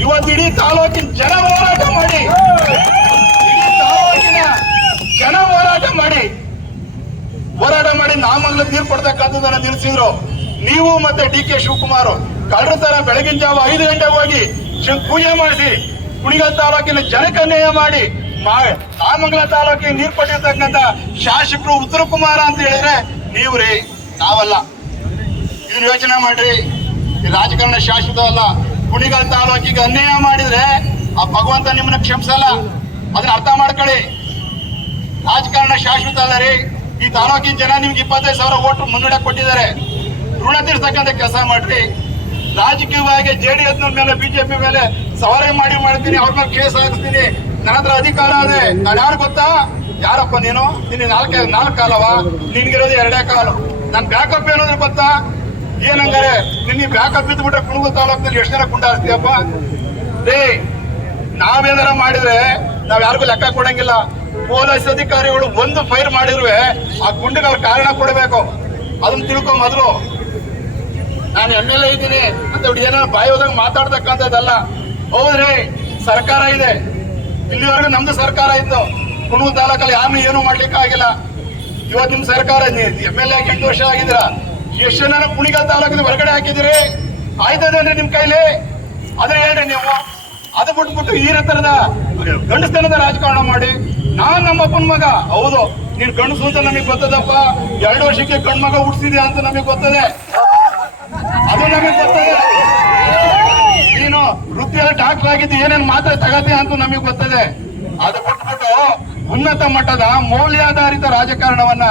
ಇವತ್ತು ಇಡೀ ತಾಲೂಕಿನ ಜನ ಹೋರಾಟ ಮಾಡಿ ನಾಮಂಗಲಕ್ಕೆ ನೀರು ಕೊಡ್ತಕ್ಕಂಥದ್ದನ್ನ ನಿಲ್ಲಿಸಿದ್ರು. ನೀವು ಮತ್ತೆ DK ಶಿವಕುಮಾರ್ ಕಳ್ಳರ ತರ ಬೆಳಗಿನ ಜಾವ 5 ಗಂಟೆಗೆ ಹೋಗಿ ಪೂಜೆ ಮಾಡಿಸಿ ಕುಣಿಗಲ್ ತಾಲೂಕಿನ ಜನಕ್ಕೆ ಅನ್ಯಾಯ ಮಾಡಿ ನಾಮಂಗಲ ತಾಲೂಕಿಗೆ ನೀರು ಕೊಟ್ಟಿರ್ತಕ್ಕಂಥ ಶಾಸಕರು ಉತ್ತರ ಕುಮಾರ ಅಂತ ಹೇಳಿದ್ರೆ ನೀವು ರೀ, ನಾವಲ್ಲ. ಇದನ್ನ ಯೋಚನೆ ಮಾಡ್ರಿ. ಈ ರಾಜಕಾರಣ ಶಾಶ್ವತ ಅಲ್ಲ. ಕುಣಿಗಲ್ ತಾಲೂಕಿಗೆ ಅನ್ಯಾಯ ಮಾಡಿದ್ರೆ ಆ ಭಗವಂತ ನಿಮ್ಮನ್ನ ಕ್ಷಮಿಸಲ್ಲ, ಅದನ್ನ ಅರ್ಥ ಮಾಡ್ಕೊಳ್ಳಿ. ರಾಜಕಾರಣ ಶಾಶ್ವತ ಅಲ್ಲ ರೀ. ಈ ತಾಲೂಕಿನ ಜನ ನಿಮ್ಗೆ 25,000 ಓಟು ಮುನ್ನಡೆ ಕೊಟ್ಟಿದ್ದಾರೆ. ಋಣ ತೀರ್ಸಕ್ಕಂತ ಕೆಲಸ ಮಾಡ್ರಿ. ರಾಜಕೀಯವಾಗಿ JDS ಮೇಲೆ ಬಿಜೆಪಿ ಮೇಲೆ ಸವಾರಿ ಮಾಡ್ತೀನಿ, ಅವ್ರ ಮೇಲೆ ಕೇಸ್ ಹಾಕಿಸ್ತೀನಿ, ನನ್ನ ಹತ್ರ ಅಧಿಕಾರ ಅದೇ. ನಾನು ಯಾರು ಗೊತ್ತಾ? ಯಾರಪ್ಪ ನೀನು? ನಿನ್ನ 4 ಕಾಲವ, ನಿನ್ಗಿರೋದು 2 ಕಾಲು. ನನ್ ಬ್ಯಾಕಪ್ ಏನಂದ್ರೆ ಗೊತ್ತಾ? ಏನಂಗಾರೆ ನಿನ್ಗೆ ಬ್ಯಾಕಪ್ ಇದ್ಬಿಟ್ರೆ ಕುಣಗಲ್ ತಾಲೂಕಿನಲ್ಲಿ ಎಷ್ಟು ಜನ ಕುಂಡಾಡ್ತೀಯಪ್ಪ ರೇ. ನಾವೇನಾರ ಮಾಡಿದ್ರೆ ನಾವ್ ಯಾರಿಗೂ ಲೆಕ್ಕ ಕೊಡಂಗಿಲ್ಲ. ಪೊಲೀಸ್ ಅಧಿಕಾರಿಗಳು ಒಂದು ಫೈರ್ ಮಾಡಿರುವೆ ಆ ಗುಂಡಿಗೆ ಅವ್ರ ಕಾರಣ ಕೊಡಬೇಕು. ಅದನ್ನ ತಿಳ್ಕೊ ಮೊದಲು. ನಾನು MLA ಇದ್ದೀನಿ ಅಂತ ಏನೋ ಬಾಯಿ ಹೋದಾಗ ಮಾತಾಡ್ತಕ್ಕಂಥದ್ದಲ್ಲ. ಹೌದ್ರಿ, ಸರ್ಕಾರ ಇದೆ. ಇಲ್ಲಿವರೆಗೂ ನಮ್ದು ಸರ್ಕಾರ ಇತ್ತು. ಕುಣಗಲ್ ತಾಲೂಕಲ್ಲಿ ಯಾರನ್ನೂ ಏನು ಮಾಡ್ಲಿಕ್ಕೆ ಆಗಿಲ್ಲ. ಇವತ್ತು ನಿಮ್ ಸರ್ಕಾರ MLA 8 ವರ್ಷ ಆಗಿದ್ದೀರ. ಎಷ್ಟು ಜನ ಕುಣಿಗಲ್ ತಾಲೂಕಿನ ಹೊರಗಡೆ ಹಾಕಿದಿರಿ? ಆಯ್ತದೇನ್ರಿ ನಿಮ್ ಕೈಲಿ? ಅದೇ ಹೇಳ್ರಿ ನೀವು. ಅದು ಬಿಟ್ಬಿಟ್ಟು ಈ ತರದ ಗಂಡಸ್ತನದ ರಾಜಕಾರಣ ಮಾಡಿ ನಾನ್ ನಮ್ಮಪ್ಪನ ಮಗ. ಹೌದು, ನೀನ್ ಗಂಡಸು ಅಂತ ನಮಗ್ ಗೊತ್ತದಪ್ಪ. 2 ವರ್ಷಕ್ಕೆ ಗಂಡ್ಮಗ ಹುಟ್ಟಿಸಿದೆ ಅಂತ ನಮಗ್ ಗೊತ್ತದೆ. ಅದು ನಮಗ್ ಗೊತ್ತದೆ. ನೀನು ವೃತ್ತಿಯಲ್ಲಿ ಡಾಕ್ಟರ್ ಆಗಿದ್ದು ಏನೇನು ಮಾತ್ರ ತಗತಿ ಅಂತ ನಮಗ್ ಗೊತ್ತದೆ. ಅದು ಬಿಟ್ಬಿಟ್ಟು ಉನ್ನತ ಮಟ್ಟದ ಮೌಲ್ಯಾಧಾರಿತ ರಾಜಕಾರಣವನ್ನ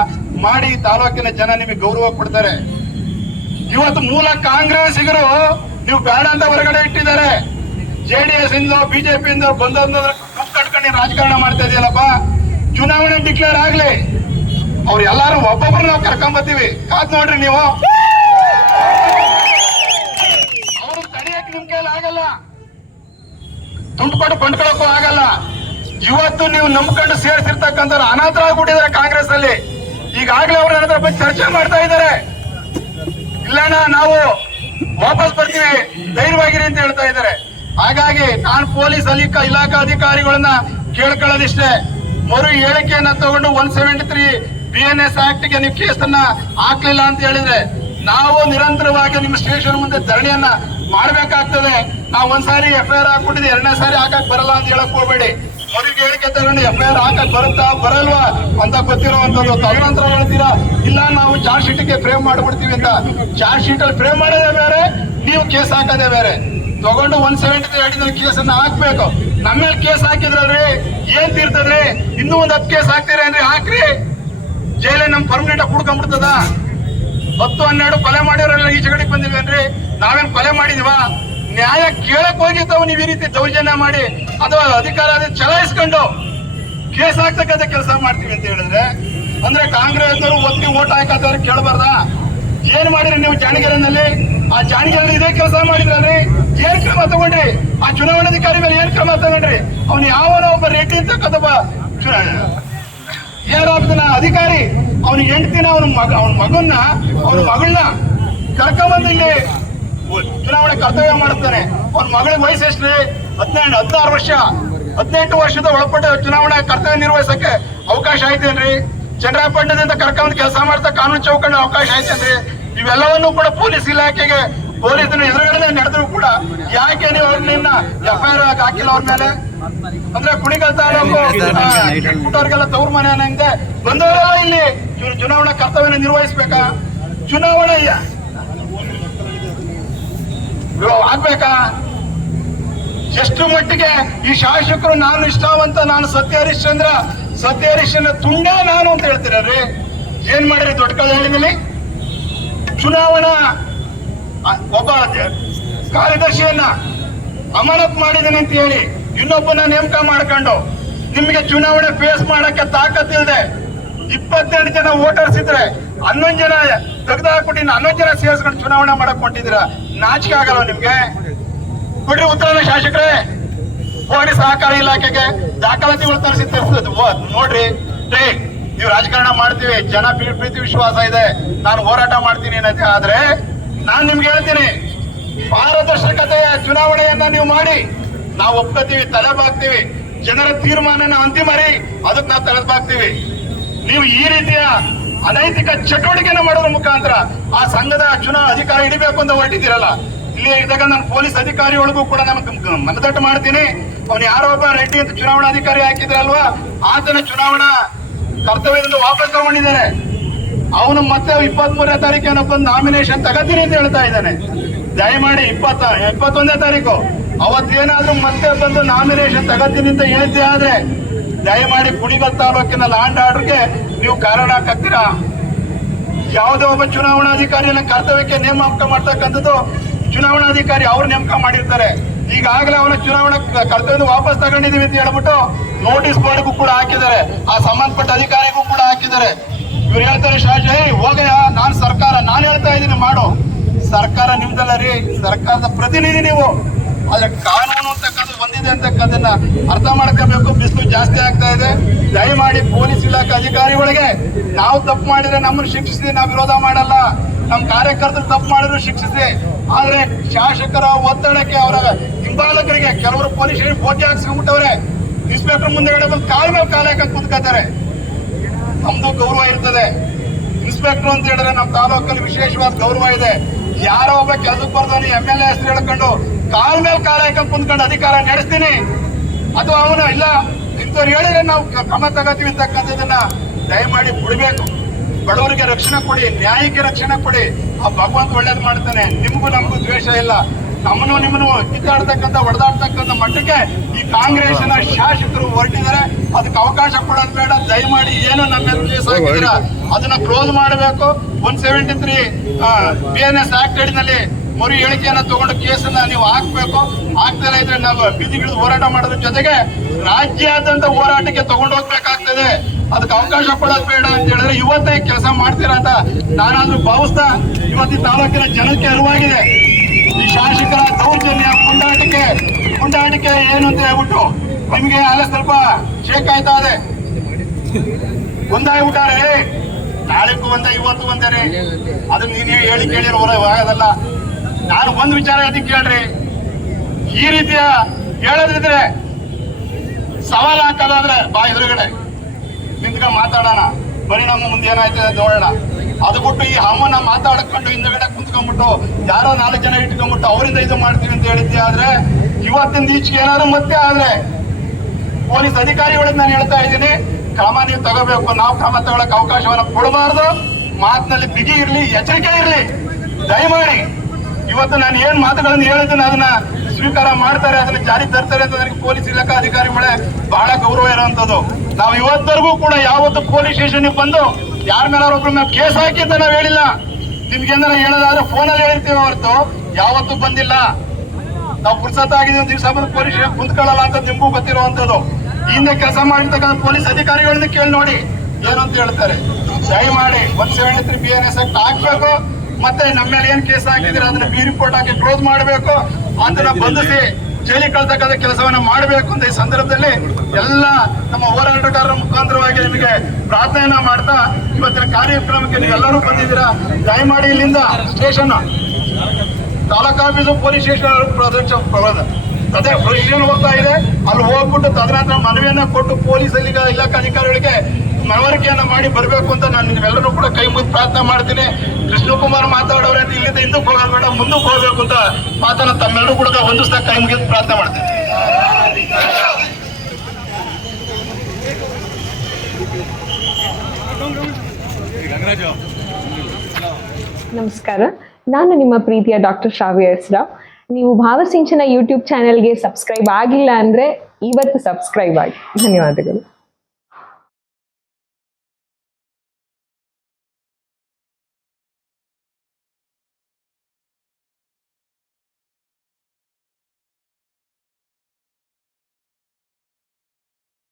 ಮಾಡಿ ತಾಲೂಕಿನ ಜನ ನಿಮಗೆ ಗೌರವ ಕೊಡ್ತಾರೆ. ಇವತ್ತು ಮೂಲ ಕಾಂಗ್ರೆಸ್ಸಿಗರು ನೀವು ಬೇಡ ಅಂತ ಹೊರಗಡೆ ಇಟ್ಟಿದ್ದಾರೆ. JDS ಇಂದ ಬಿಜೆಪಿ ಇಂದ ಬಂದವ್ರನ್ನ ಕಟ್ಕೊಂಡು ರಾಜಕಾರಣ ಮಾಡ್ತಾ ಇದೆಯಲ್ಲಪ್ಪ. ಚುನಾವಣೆ ಡಿಕ್ಲೇರ್ ಆಗ್ಲಿ, ಅವ್ರು ಎಲ್ಲಾರು ಒಬ್ಬೊಬ್ರು ನಾವು ಕರ್ಕೊಂಡ್ ಬರ್ತೀವಿ. ಕಾದ್ ನೋಡ್ರಿ ನೀವು. ಅವ್ರು ತಡೆಯಕ್ ನಿಮ್ ಕೈಲಿ ಆಗಲ್ಲ, ದುಡ್ಡು ಕೊಟ್ಟು ಕೊಂಡ್ಕೊಳಕ್ಕೂ ಆಗಲ್ಲ. ಇವತ್ತು ನೀವು ನಂಬ್ಕೊಂಡು ಸೇರಿಸಿರ್ತಕ್ಕಂಥವ್ರು ಅನಾಥರಾಗ್ಬಿಟ್ಟಿದ್ದಾರೆ ಕಾಂಗ್ರೆಸ್ ಅಲ್ಲಿ. ಈಗಾಗಲೇ ಅವ್ರ ಹತ್ರ ಬಂದು ಚರ್ಚೆ ಮಾಡ್ತಾ ಇದ್ದಾರೆ. ಇಲ್ಲಣ್ಣ ನಾವು ವಾಪಸ್ ಬರ್ತೀವಿ, ಧೈರ್ಯವಾಗಿರಿ ಅಂತ ಹೇಳ್ತಾ ಇದ್ದಾರೆ. ಹಾಗಾಗಿ ನಾನು ಪೊಲೀಸ್ ಇಲಾಖಾ ಅಧಿಕಾರಿಗಳನ್ನ ಕೇಳ್ಕೊಳ್ಳೋದಿಷ್ಟೇ, ಮರು ಹೇಳಿಕೆಯನ್ನ ತಗೊಂಡು 173 BNS ಆಕ್ಟ್ ಗೆ ನೀವು ಕೇಸನ್ನ ಹಾಕ್ಲಿಲ್ಲ ಅಂತ ಹೇಳಿದ್ರೆ ನಾವು ನಿರಂತರವಾಗಿ ನಿಮ್ಮ ಸ್ಟೇಷನ್ ಮುಂದೆ ಧರಣಿಯನ್ನ ಮಾಡ್ಬೇಕಾಗ್ತದೆ. ನಾವು ಒಂದ್ಸಾರಿ FIR ಹಾಕ್ಬಿಟ್ಟಿದ್ವಿ, 2ನೇ ಸಾರಿ ಹಾಕಕ್ ಬರಲ್ಲ ಅಂತ ಹೇಳಕ್ ಹೋಗ್ಬೇಡಿ. ಮರುಗೆ ಹೇಳಿಕೆ ತಗೊಂಡು FIR ಹಾಕಕ್ ಬರುತ್ತಾ ಬರಲ್ವಾ ಅಂತ ಗೊತ್ತಿರುವಂತದ್ದು. ತದನಂತರ ಹೇಳ್ತೀರಾ ಇಲ್ಲ ನಾವು ಚಾರ್ಜ್ ಶೀಟ್ಗೆ ಫ್ರೇಮ್ ಮಾಡ್ಬಿಡ್ತೀವಿ ಅಂತ. ಚಾರ್ಜ್ ಶೀಟ್ ಅಲ್ಲಿ ಫ್ರೇಮ್ ಮಾಡೋದೇ ಬೇರೆ, ನೀವು ಕೇಸ್ ಹಾಕೋದೇ ಬೇರೆ. ತಗೊಂಡು 173 ಕೇಸನ್ನ ಹಾಕ್ಬೇಕು. ನಮ್ಮ ಮೇಲೆ ಕೇಸ್ ಹಾಕಿದ್ರಲ್ರಿ, ಏನ್ ತೀರ್ತದ್ರಿ? ಇನ್ನೂ 10 ಕೇಸ್ ಹಾಕ್ತೀರೇನ್ರಿ? ಹಾಕ್ರಿ, ಜೈಲೇ ನಮ್ ಪರ್ಮನೆಂಟ್ ಕುಡ್ಕೊಂಡ್ಬಿಡ್ತದ. 10-12 ಕೊಲೆ ಮಾಡಿರೋರೆಲ್ಲ ಈಚೆ ಕಡೆಗೆ ಬಂದಿವೇನ್ರಿ? ನಾವೇನ್ ಕೊಲೆ ಮಾಡಿದೀವ? ನ್ಯಾಯ ಕೇಳಕ್ ಹೋಗಿದ್ದಾವ ನೀವು ಈ ರೀತಿ ದೌರ್ಜನ್ಯ ಮಾಡಿ ಅಥವಾ ಅಧಿಕಾರ ಚಲಾಯಿಸ್ಕೊಂಡು ಕೇಸ್ ಹಾಕ್ತಕ್ಕಂಥ ಕೆಲಸ ಮಾಡ್ತೀವಿ ಅಂತ ಹೇಳಿದ್ರೆ, ಅಂದ್ರೆ ಕಾಂಗ್ರೆಸ್ನವರು ಒತ್ತಿ ಓಟ್ ಹಾಕದವ್ರು ಕೇಳಬಾರ್ದ? ಏನ್ ಮಾಡಿರಿ ನೀವು ಜಾಣಗೆರೆನಲ್ಲಿ? ಆ ಜಾಣಗೆರೆ ಇದೇ ಕೆಲಸ ಮಾಡಿದ್ರಲ್ರಿ, ಏನ್ ಕ್ರಮ ತಗೊಂಡ್ರಿ? ಆ ಚುನಾವಣಾಧಿಕಾರಿ ಮೇಲೆ ಏನ್ ಕ್ರಮ ತಗೊಂಡ್ರಿ? ಅವ್ನು ಯಾವನೋ ಒಬ್ಬ ರೆಡ್ಡಿ ಅಂತಕ್ಕಂಥ AR ಅಧಿಕಾರಿ ಅವನಿಗೆ ಹೆಂಡ್ತಿನ ಅವನ ಮಗನ್ನ ಅವನ ಮಗಳನ್ನ ಕರ್ಕೊಂಡ್ಬಂದು ಇಲ್ಲಿ ಚುನಾವಣೆ ಕರ್ತವ್ಯ ಮಾಡುತ್ತಾನೆ. ಅವನ ಮಗಳಿಗೆ ವಯಸ್ಸು ಎಷ್ಟ್ರಿ? 16 ವರ್ಷ. 18 ವರ್ಷದ ಒಳಪಟ್ಟ ಚುನಾವಣಾ ಕರ್ತವ್ಯ ನಿರ್ವಹಿಸಕ್ಕೆ ಅವಕಾಶ ಐತೇನ್ರಿ? ಚಂದ್ರಪಟ್ಟಣದಿಂದ ಕರ್ಕೊಂಡು ಕೆಲಸ ಮಾಡ್ತಾ ಕಾನೂನು ಚೌಕಟ್ಟು ಅವಕಾಶ ಐತೇನ್ರಿ? ಇವೆಲ್ಲವನ್ನೂ ಕೂಡ ಪೊಲೀಸ್ ಇಲಾಖೆಗೆ ಪೊಲೀಸರ ಎದುರುಗಡೆ ನಡೆದ್ರು ಕೂಡ ಯಾಕೆ ನೀವು ನಿನ್ನ FIR ಹಾಕಿಲ್ಲ ಅವ್ರ ಮೇಲೆ? ಅಂದ್ರೆ ಕುಣಿಗಲ್ ತಾಲೂಕು ಹುಟ್ಟೋರ್ಗೆಲ್ಲ ತವ್ರ ಮನೆ ಅನ್ನಂಗೆ ಬಂದವರೆಲ್ಲ ಇಲ್ಲಿ ಚುನಾವಣಾ ಕರ್ತವ್ಯನ ನಿರ್ವಹಿಸ್ಬೇಕಾ? ಚುನಾವಣೆ ಆಗ್ಬೇಕಾ? ಎಷ್ಟು ಮಟ್ಟಿಗೆ ಈ ಶಾಸಕರು ನಾನು ನಿಷ್ಠಾವಂತ, ನಾನು ಸತ್ಯ ಹರಿಶ್ಚಂದ್ರ ತುಂಡೇ ನಾನು ಅಂತ ಹೇಳ್ತೀರ್ರಿ. ಏನ್ ಮಾಡಿರಿ ದೊಡ್ಡ ಕಳ್ಳಹಳ್ಳಿನಲ್ಲಿ? ಚುನಾವಣಾ ಒಬ್ಬ ಕಾರ್ಯದರ್ಶಿಯನ್ನ ಅಮಾನತ್ ಮಾಡಿದ್ದೀನಿ ಅಂತ ಹೇಳಿ ಇನ್ನೊಬ್ಬನ ನೇಮಕ ಮಾಡ್ಕೊಂಡು ನಿಮಗೆ ಚುನಾವಣೆ ಫೇಸ್ ಮಾಡಕ್ಕೆ ತಾಕತ್ತಿಲ್ಲದೆ 28 ಜನ ವೋಟರ್ಸ್ ಇದ್ರೆ 11 ಜನ ತೆಗೆದುಹಾಕ್ಬಿಟ್ಟು 11 ಜನ ಸೇರಿಸ್ಕೊಂಡು ಚುನಾವಣೆ ಮಾಡಕ್ ಹೊಂಟಿದ್ದೀರಾ? ನಾಚಿಕೆ ಆಗಲ್ಲ ನಿಮ್ಗೆ? ಬಿಡ್ರಿ ಉತ್ತರನ ಶಾಸಕರೇ. ಹೋಗಿ ಸಹಕಾರ ಇಲಾಖೆಗೆ ದಾಖಲಾತಿಗಳು ತರಿಸಿ ನೋಡ್ರಿ. ನೀವು ರಾಜಕಾರಣ ಮಾಡ್ತೀವಿ, ಜನ ಪ್ರೀತಿ ವಿಶ್ವಾಸ ಇದೆ, ನಾನು ಹೋರಾಟ ಮಾಡ್ತೀನಿ ಅನ್ನೋದೇ ಆದ್ರೆ ನಾನ್ ನಿಮ್ಗೆ ಹೇಳ್ತೀನಿ, ಪಾರದರ್ಶಕತೆಯ ಚುನಾವಣೆಯನ್ನ ನೀವು ಮಾಡಿ, ನಾವು ಒಪ್ಕೋತೀವಿ, ತಲೆಬಾಗ್ತೀವಿ. ಜನರ ತೀರ್ಮಾನನ ಅಂತಿಮರಿ, ಅದಕ್ಕೆ ನಾವು ತಲೆಬಾಗ್ತೀವಿ. ನೀವು ಈ ರೀತಿಯ ಅನೈತಿಕ ಚಟುವಟಿಕೆನ ಮಾಡೋದ್ರ ಮುಖಾಂತರ ಆ ಸಂಘದ ಚುನಾವಣಾ ಅಧಿಕಾರ ಹಿಡಿಬೇಕು ಅಂತ ಹೊರಟಿದ್ದೀರಲ್ಲ, ಇಲ್ಲಿ ಇದ್ದಾಗ ನಾನು ಪೊಲೀಸ್ ಅಧಿಕಾರಿಗಳಿಗೂ ಕೂಡ ನಮ್ಗೆ ಮನದಟ್ಟು ಮಾಡ್ತೀನಿ. ಅವನು ಯಾರೋ ಒಬ್ಬ ರೆಡ್ಡಿ ಅಂತ ಚುನಾವಣಾಧಿಕಾರಿ ಹಾಕಿದ್ರಲ್ವಾ, ಆತನ ಚುನಾವಣಾ ಕರ್ತವ್ಯದಿಂದ ವಾಪಸ್ ತಗೊಂಡಿದ್ದಾರೆ. ಅವನು ಮತ್ತೆ 23ನೇ ತಾರೀಕಿನ ಬಂದು ನಾಮಿನೇಷನ್ ತಗೋತೀನಿ ಅಂತ ಹೇಳ್ತಾ ಇದ್ದಾನೆ. ದಯಮಾಡಿ 21ನೇ ತಾರೀಕು ಅವತ್ತೇನಾದ್ರೂ ಮತ್ತೆ ಬಂದು ನಾಮಿನೇಷನ್ ತಗೋತೀನಿ ಅಂತ ಹೇಳಿದ್ದೆ ಆದ್ರೆ ದಯಮಾಡಿ ಕುಣಿಗಲ್ ತಾಲೂಕಿನ ಲ್ಯಾಂಡ್ ಆರ್ಡರ್ಗೆ ನೀವು ಕಾರಣ ಹಾಕ್ತೀರಾ? ಯಾವುದೋ ಒಬ್ಬ ಚುನಾವಣಾಧಿಕಾರಿಯನ್ನ ಕರ್ತವ್ಯಕ್ಕೆ ನೇಮಕ ಮಾಡ್ತಕ್ಕಂಥದ್ದು ಚುನಾವಣಾಧಿಕಾರಿ ಅವ್ರು ನೇಮಕ ಮಾಡಿರ್ತಾರೆ. ಈಗಾಗಲೇ ಅವನ ಚುನಾವಣಾ ಕರ್ತವ್ಯದ ವಾಪಸ್ ತಗೊಂಡಿದೀವಿ ಅಂತ ಹೇಳ್ಬಿಟ್ಟು ನೋಟಿಸ್ ಬೋರ್ಡ್ಗೂ ಕೂಡ ಹಾಕಿದ್ದಾರೆ, ಆ ಸಂಬಂಧಪಟ್ಟ ಅಧಿಕಾರಿಗೂ ಕೂಡ ಹಾಕಿದ್ದಾರೆ. ಇವ್ರು ಹೇಳ್ತಾರೆ ಶಾಸಕ ಹೋಗಯ್ಯ, ನಾನು ಸರ್ಕಾರ, ನಾನು ಹೇಳ್ತಾ ಇದ್ದೀನಿ ಮಾಡು. ಸರ್ಕಾರ ನಿಮ್ದಲ್ಲ ರೀ, ಸರ್ಕಾರದ ಪ್ರತಿನಿಧಿ ನೀವು. ಆದ್ರೆ ಕಾನೂನು ಅಂತಕ್ಕಂಥ ಬಂದಿದೆ ಅಂತಕ್ಕಂಥದ್ದನ್ನ ಅರ್ಥ ಮಾಡ್ಕೋಬೇಕು. ಬಿಸಿಲು ಜಾಸ್ತಿ ಆಗ್ತಾ ಇದೆ. ದಯಮಾಡಿ ಪೊಲೀಸ್ ಇಲಾಖೆ ಅಧಿಕಾರಿಗಳಿಗೆ ನಾವು ತಪ್ಪು ಮಾಡಿದ್ರೆ ನಮ್ಮನ್ನು ಶಿಕ್ಷಿಸಿ, ನಾವು ವಿರೋಧ ಮಾಡಲ್ಲ. ನಮ್ಮ ಕಾರ್ಯಕರ್ತರು ತಪ್ಪು ಮಾಡಿದ್ರು ಶಿಕ್ಷಿಸಿ. ಆದ್ರೆ ಶಾಸಕರ ಒತ್ತಡಕ್ಕೆ ಅವರ ಹಿಂಬಾಲಕರಿಗೆ ಕೆಲವರು ಪೊಲೀಸ್ ಫೋಟೋ ಹಾಕ್ಸ್ಕೊಂಡ್ಬಿಟ್ಟವ್ರೆ. ಇನ್ಸ್ಪೆಕ್ಟರ್ ಮುಂದೆಗಡೆ ಬಂದು ಕಾಲ ಮೇಲೆ ಕಾಲ ಹಾಕಿ ಕುತ್ಕೋತಾರೆ. ನಮ್ದು ಗೌರವ ಇರ್ತದೆ. ಇನ್ಸ್ಪೆಕ್ಟರ್ ಅಂತ ಹೇಳಿದ್ರೆ ನಮ್ಮ ತಾಲೂಕಲ್ಲಿ ವಿಶೇಷವಾದ ಗೌರವ ಇದೆ. ಯಾರೋ ಒಬ್ಬ ಕೆಲಸಕ್ಕೆ ಬರ್ದವನು MLA ಹೆಸರು ಹೇಳ್ಕೊಂಡು ಕಾಲ ಮೇಲೆ ಕಾಲ ಹಾಕಿ ಕುಂತ್ಕೊಂಡು ಅಧಿಕಾರ ನಡೆಸ್ತೀನಿ, ಅಥವಾ ಅವನು ಇಲ್ಲ ಇಂಥವ್ರು ಹೇಳಿದ್ರೆ ನಾವು ಕ್ರಮ ತಗೋತೀವಿ ಅಂತಕ್ಕಂಥದ್ದನ್ನ ದಯಮಾಡಿ ಬಿಡಬೇಕು. ಬಡವರಿಗೆ ರಕ್ಷಣೆ ಕೊಡಿ, ನ್ಯಾಯಕ್ಕೆ ರಕ್ಷಣೆ ಕೊಡಿ. ಆ ಭಗವಂತ ಒಳ್ಳೇದು ಮಾಡ್ತಾನೆ. ನಿಮ್ಗೂ ನಮಗೂ ದ್ವೇಷ ಇಲ್ಲ. ನಮ್ಮನ್ನು ನಿಮ್ಮನ್ನು ಕಿತ್ತಾಡ್ತಕ್ಕಂಥ ಹೊಡೆದಾಡ್ತಕ್ಕಂಥ ಮಟ್ಟಕ್ಕೆ ಈ ಕಾಂಗ್ರೆಸ್ನ ಶಾಸಕರು ಹೊರಟಿದ್ದಾರೆ. ಅದಕ್ಕೆ ಅವಕಾಶ ಕೊಡೋದು ಬೇಡ. ದಯಮಾಡಿ ಏನು ನಮ್ಮ ಮೇಲೆ ಕೇಸ್ ಹಾಕಿದ್ರ ಅದನ್ನ ಕ್ಲೋಸ್ ಮಾಡಬೇಕು. 173 BNS ಆಕ್ಟ್ ಅಡಿನಲ್ಲಿ ಮರು ಹೇಳಿಕೆಯನ್ನ ತಗೊಂಡು ಕೇಸನ್ನ ನೀವು ಹಾಕ್ಬೇಕು. ಆಗ್ತಾ ಇದ್ರೆ ನಾವು ಬೀದಿಗಿಳಿದು ಹೋರಾಟ ಮಾಡೋದ್ರ ಜೊತೆಗೆ ರಾಜ್ಯಾದ್ಯಂತ ಹೋರಾಟಕ್ಕೆ ತಗೊಂಡು ಹೋಗ್ಬೇಕಾಗ್ತದೆ. ಅದಕ್ಕೆ ಅವಕಾಶ ಕೊಡೋದು ಬೇಡ ಅಂತ ಹೇಳಿದ್ರೆ ಇವತ್ತೇ ಕೆಲಸ ಮಾಡ್ತೀರಾ ಅಂತ ನಾನಾದ್ರೂ ಭಾವಿಸ್ತಾ ಇವತ್ತಿ ತಾಲೂಕಿನ ಜನಕ್ಕೆ ಅರಿವಾಗಿದೆ. ಈ ಶಾಸಕರ ದೌರ್ಜನ್ಯ ಪುಂಡಾಟಿಕೆ ಏನು ಅಂತ ಹೇಳ್ಬಿಟ್ಟು ನಿಮ್ಗೆ ಅಲ್ಲ ಸ್ವಲ್ಪ ಶೇಕ್ ಆಯ್ತಾ ಇದೆ. ಒಂದಾಗ್ಬಿಟ್ಟಾರೆ, ನಾಳೆಗೂ ಒಂದೇ ಇವತ್ತು ಒಂದೇನೆ. ಅದು ನೀನೇ ಹೇಳಿ ಕೇಳಿರೋ ಆಗೋದಲ್ಲ. ನಾನು ಒಂದು ವಿಚಾರ ಅದಕ್ಕೆ ಕೇಳ್ರಿ, ಈ ರೀತಿಯ ಹೇಳೋದಿದ್ರೆ ಸವಾಲ್ ಹಾಕೋದಾದ್ರೆ ಬಾ ಎದುರುಗಡೆ ನಿಂತ್ಕ ಮಾತಾಡೋಣ, ಪರಿಣಾಮ ಮುಂದೆ ಏನಾಯ್ತದೆ ನೋಡೋಣ. ಅದು ಬಿಟ್ಟು ಈ ಅಮ್ಮನ ಮಾತಾಡ್ಕೊಂಡು ಹಿಂದಗಡೆ ಕುಂತ್ಕೊಂಡ್ಬಿಟ್ಟು ಯಾರೋ 4 ಜನ ಇಟ್ಕೊಂಡ್ಬಿಟ್ಟು ಅವರಿಂದ ಇದು ಮಾಡ್ತೀವಿ ಅಂತ ಹೇಳಿದ್ದೆ ಆದ್ರೆ ಇವತ್ತಿನ ಈಚೆಗೆ ಏನಾದ್ರು ಮತ್ತೆ ಆದ್ರೆ ಪೊಲೀಸ್ ಅಧಿಕಾರಿಗಳಿಗೆ ನಾನು ಹೇಳ್ತಾ ಇದ್ದೀನಿ, ಕ್ರಮ ನೀವು ತಗೋಬೇಕು. ನಾವು ಕ್ರಮ ತಗೊಳಕ್ ಅವಕಾಶವನ್ನ ಕೊಡಬಾರ್ದು. ಮಾತಿನಲ್ಲಿ ಬಿಗಿ ಇರ್ಲಿ, ಎಚ್ಚರಿಕೆ ಇರ್ಲಿ. ದಯಮಾಡಿ ಇವತ್ತು ನಾನು ಏನ್ ಮಾತುಗಳನ್ನು ಹೇಳಿದ್ದೀನಿ ಅದನ್ನ ಸ್ವೀಕಾರ ಮಾಡ್ತಾರೆ, ಅದನ್ನ ಜಾರಿ ತರ್ತಾರೆ ಅಂತ ನನಗೆ ಪೊಲೀಸ್ ಇಲಾಖಾ ಅಧಿಕಾರಿಗಳೇ ಬಹಳ ಗೌರವ ಇರುವಂತದ್ದು. ನಾವು ಇವತ್ತರೆಗೂ ಕೂಡ ಯಾವತ್ತು ಪೊಲೀಸ್ ಸ್ಟೇಷನ್ ಬಂದು ಯಾರ ಮೇಲಾದ್ರೂ ಒಬ್ಬರ ಮೇಲೆ ಕೇಸ್ ಹಾಕಿ ಅಂತ ನಾವು ಹೇಳಿಲ್ಲ. ನಿಮ್ಗೆ ಏನಾರ ಹೇಳೋದಾದ್ರೆ ಫೋನಲ್ಲಿ ಹೇಳ್ತೀವಿ ಹೊರತು ಯಾವತ್ತೂ ಬಂದಿಲ್ಲ. ನಾವು ಪುರ್ಸತ್ತಾಗಿದ್ದೀವಿ, ಒಂದು ದಿವಸ ಬಂದು ಪೊಲೀಸ್ ಕುಂತ್ಕೊಳ್ಳಲ್ಲ ಅಂತ ನಿಮ್ಗೂ ಗೊತ್ತಿರುವಂತದ್ದು. ಹಿಂದೆ ಕೆಲಸ ಮಾಡಿರ್ತಕ್ಕಂಥ ಪೊಲೀಸ್ ಅಧಿಕಾರಿಗಳನ್ನ ಕೇಳಿ ನೋಡಿ ಏನು ಅಂತ ಹೇಳ್ತಾರೆ. ದಯಮಾಡಿ 173 BNS ಆಕ್ಟ್ ಹಾಕ್ಬೇಕು. ಮತ್ತೆ ನಮ್ಮ ಮೇಲೆ ಏನ್ ಕೇಸ್ ಹಾಕಿದ್ರೆ ಅದನ್ನ ಬಿ ರಿಪೋರ್ಟ್ ಹಾಕಿ ಕ್ಲೋಸ್ ಮಾಡಬೇಕು. ಅದನ್ನ ಬಂಧಿಸಿ ಜೈಲಿಗೆ ಕಳ್ತಕ್ಕಂಥ ಕೆಲಸವನ್ನ ಮಾಡಬೇಕು ಅಂತ ಈ ಸಂದರ್ಭದಲ್ಲಿ ಎಲ್ಲ ನಮ್ಮ ಹೋರಾಟಗಾರರ ಮುಖಾಂತರವಾಗಿ ನಿಮಗೆ ಪ್ರಾರ್ಥನೆಯನ್ನ ಮಾಡ್ತಾ ಇವತ್ತಿನ ಕಾರ್ಯಕ್ರಮಕ್ಕೆ ನೀವೆಲ್ಲರೂ ಬಂದಿದ್ದೀರಾ. ದಯಮಾಡಿ ಇಲ್ಲಿಂದ station taluk office police station ಅದೇ ಪ್ರೊಸೀಜರ್ ಹೋಗ್ತಾ ಇದೆ, ಅಲ್ಲಿ ಹೋಗ್ಬಿಟ್ಟು ತದನಂತರ ಮನವಿಯನ್ನ ಕೊಟ್ಟು ಪೊಲೀಸ್ ಇಲಾಖಾ ಅಧಿಕಾರಿಗಳಿಗೆ ಮನವರಿಕೆಯನ್ನ ಮಾಡಿ ಬರಬೇಕು ಅಂತ ನಾನು ನೀವೆಲ್ಲರೂ ಕೂಡ ಕೈ ಮುಗಿದು ಪ್ರಾರ್ಥನೆ ಮಾಡ್ತೀನಿ. ಕೃಷ್ಣಕುಮಾರ್ ಮಾತಾಡೋರೆ ಇಲ್ಲಿಂದ ಹಿಂದಕ್ಕೆ ಹೋಗೋದು ಬೇಡ, ಮುಂದಕ್ಕೆ ಹೋಗ್ಬೇಕು ಅಂತ ಮಾತನ್ನ ತಮ್ಮೆಲ್ಲರೂ ಕೂಡ ಹೊಂದಿಸ್ತಾ ಕೈ ಮುಗಿದು ಪ್ರಾರ್ಥನೆ ಮಾಡ್ತೀನಿ. ನಮಸ್ಕಾರ, ನಾನು ನಿಮ್ಮ ಪ್ರೀತಿಯ ಡಾಕ್ಟರ್ ಶ್ರಾವ್ಯ ಎಸ್ ರಾವ್. ನೀವು ಭಾವಸಿಂಚನ ಯೂಟ್ಯೂಬ್ ಚಾನೆಲ್ಗೆ ಸಬ್ಸ್ಕ್ರೈಬ್ ಆಗಿಲ್ಲ ಅಂದರೆ ಇವತ್ತು ಸಬ್ಸ್ಕ್ರೈಬ್ ಆಗಿ. ಧನ್ಯವಾದಗಳು.